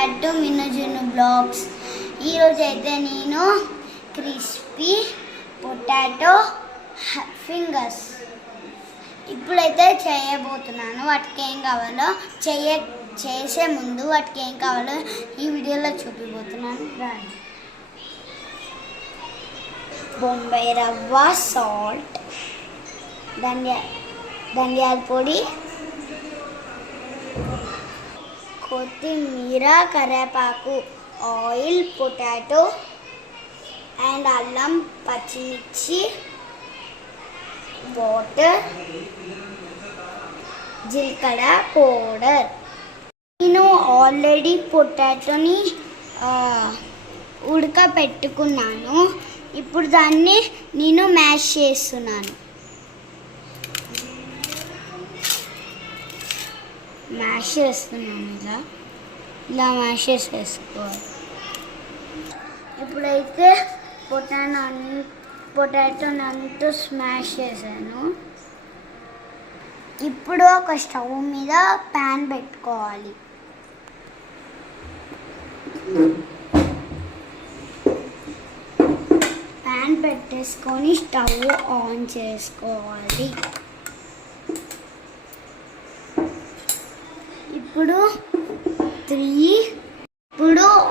Back to మినుజును blogs. ఈరోజు అయితే నేను క్రిస్పీ పొటాటో ఫింగర్స్ ఇప్పుడైతే చేయబోతున్నాను. వాటికి ఏం కావాలో చేసే ముందు వాటికి ఏం కావాలో ఈ వీడియోలో చూపిపోతున్నాను. బొంబాయి రవ్వ, సాల్ట్, ధనియాల పొడి, కొత్తిమీర, కరివేపాకు, ఆయిల్, పొటాటో అండ్ అల్లం, పచ్చిమిర్చి, వాటర్, జీలకర్ర పౌడర్. నేను ఆల్రెడీ పొటాటోని ఉడకపెట్టుకున్నాను. ఇప్పుడు దాన్ని నేను మ్యాష్ చేస్తున్నాను. ఇలా మ్యాష్ చేసుకోవాలి. ఇప్పుడైతే పొటాటోని అంతా స్మాష్ చేశాను. ఇప్పుడు ఒక స్టవ్ మీద ప్యాన్ పెట్టుకోవాలి. ప్యాన్ పెట్టేసుకొని స్టవ్ ఆన్ చేసుకోవాలి. ఇప్పుడు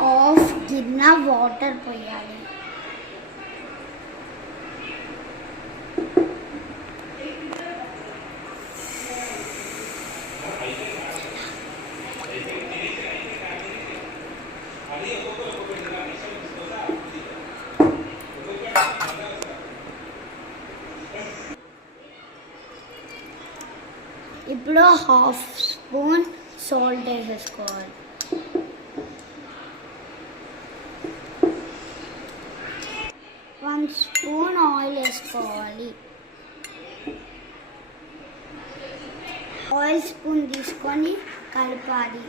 హాఫ్ గిన్నె వాటర్ పోయాలి. ఇప్పుడు హాఫ్ స్పూన్ సాల్ట్ వేసేసుకోవాలి. వన్ స్పూన్ ఆయిల్ వేసుకోవాలి. ఆయిల్ స్పూన్ తీసుకొని కలపాలి.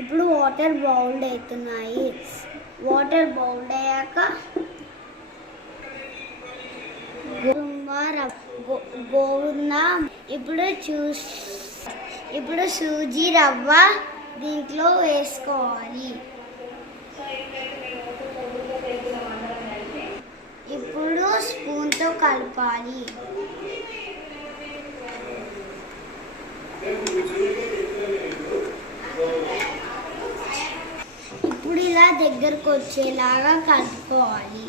ఇప్పుడు వాటర్ బౌల్డ్ అవుతున్నాయి. వాటర్ బౌల్డ్ అయ్యాక గోధుమ ఇప్పుడు సూజీ రవ్వ దీంట్లో వేసుకోవాలి. ఇప్పుడు స్పూన్తో కలపాలి. ఇప్పుడు ఇలా దగ్గరకు వచ్చేలాగా కలుపుకోవాలి.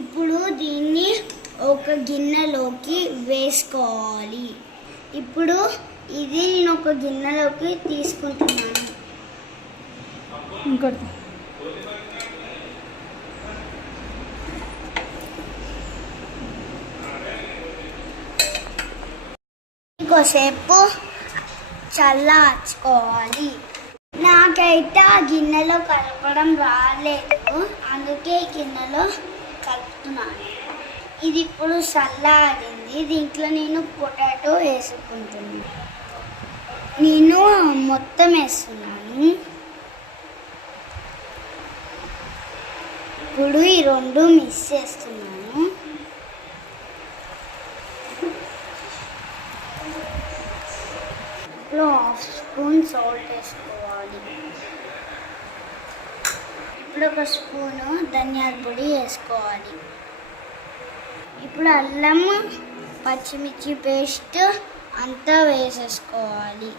ఇప్పుడు దీన్ని ఒక గిన్నెలోకి వేసుకోవాలి. ఇప్పుడు ఇది నేను ఒక గిన్నెలోకి తీసుకుంటున్నాను. ఇంకోసేపు చల్లార్చుకోవాలి. నాకైతే ఆ గిన్నెలో కలపడం రాలేదు, అందుకే ఈ గిన్నెలో కలుపుతున్నాను. ఇది ఇప్పుడు చల్లారింది. దీంట్లో నేను పొటాటో వేసుకుంటున్నాను. నేను మొత్తం వేస్తున్నాను. ఇప్పుడు ఈ రెండు మిక్స్ చేస్తున్నాను. ఇప్పుడు హాఫ్ స్పూన్ సాల్ట్ వేసుకోవాలి. ఇప్పుడు ఒక స్పూను ధనియాల పొడి వేసుకోవాలి. ఇప్పుడు అల్లం, పచ్చిమిర్చి పేస్ట్ అంతా వేసేసుకోవాలి.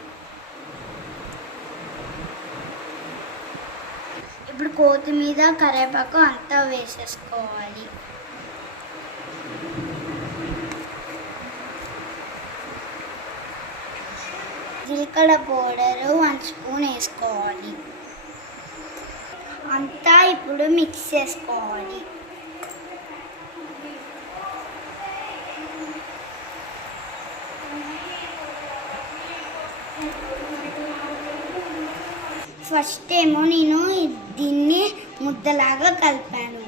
ఇప్పుడు కొత్తిమీర, కరివేపాకు అంతా వేసేసుకోవాలి. జీలకర్ర పౌడరు 1 స్పూన్ వేసుకోవాలి. అంతా ఇప్పుడు మిక్స్ చేసుకోవాలి. ఫస్ట్ ఏమో నేను దీన్ని ముద్దలాగా కలిపాను.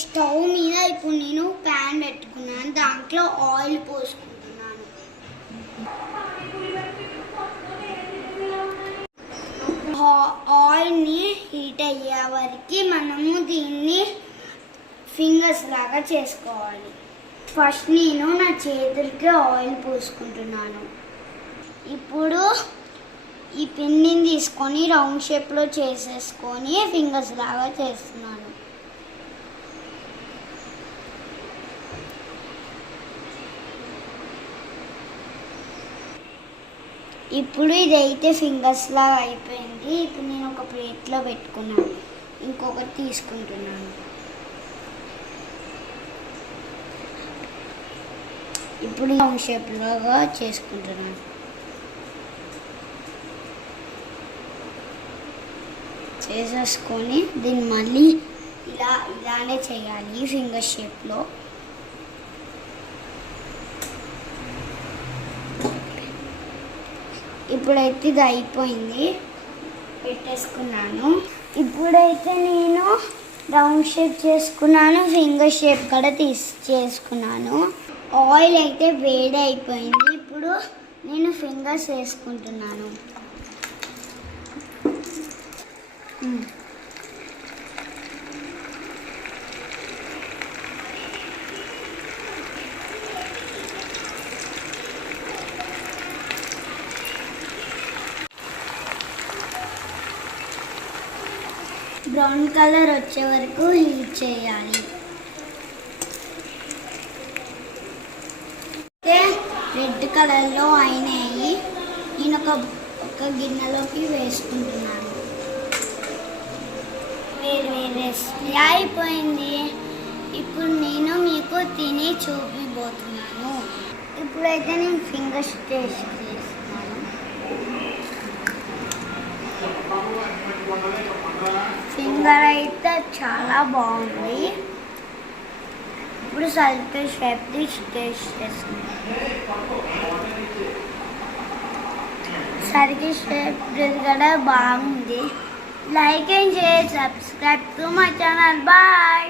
స్టవ్ మీద ఇప్పుడు నేను ప్యాన్ పెట్టుకున్నాను. దాంట్లో ఆయిల్ పోసుకుంటున్నాను. ఆయిల్ని హీట్ అయ్యే వరకు మనము దీన్ని ఫింగర్స్ లాగా చేసుకోవాలి. ఫస్ట్ నేను నా చేతులకి ఆయిల్ పూసుకుంటున్నాను. ఇప్పుడు ఈ పిన్ని తీసుకొని రౌండ్ షేప్లో చేసేసుకొని ఫింగర్స్ లాగా చేస్తున్నాను. ఇప్పుడు ఇదైతే ఫింగర్స్ లాగా అయిపోయింది. ఇప్పుడు నేను ఒక ప్లేట్లో పెట్టుకున్నాను, ఇంకొకటి తీసుకుంటున్నాను. ఇప్పుడు రౌండ్ షేప్ లాగా చేసుకుంటున్నాను. చేసేసుకొని దీన్ని మళ్ళీ ఇలానే చేయాలి ఫింగర్ షేప్లో. ఇప్పుడైతే ఇది అయిపోయింది, పెట్టేసుకున్నాను. ఇప్పుడైతే నేను రౌండ్ షేప్ చేసుకున్నాను, ఫింగర్ షేప్ కూడా చేసుకున్నాను. ఆయిల్ అయితే వేడి అయిపోయింది. ఇప్పుడు నేను ఫింగర్స్ వేసుకుంటున్నాను. బ్రౌన్ కలర్ వచ్చే వరకు హీట్ చేయాలి. రెడ్ కలర్లో అయినాయి. నేను ఒక గిన్నెలోకి వేసుకుంటున్నాను. వేరే అయిపోయింది. ఇప్పుడు నేను మీకు తిని చూపిపోతున్నాను. ఇప్పుడైతే నేను ఫింగర్స్ టేస్ట్ చేస్తున్నాను. ఫింగర్ అయితే చాలా బాగుంది. ఇప్పుడు సర్కిల్ షేప్ టేస్ట్ చేస్తున్నాను. సర్కిల్ షేప్ కూడా బాగుంది. Like and share, subscribe to my channel. Bye.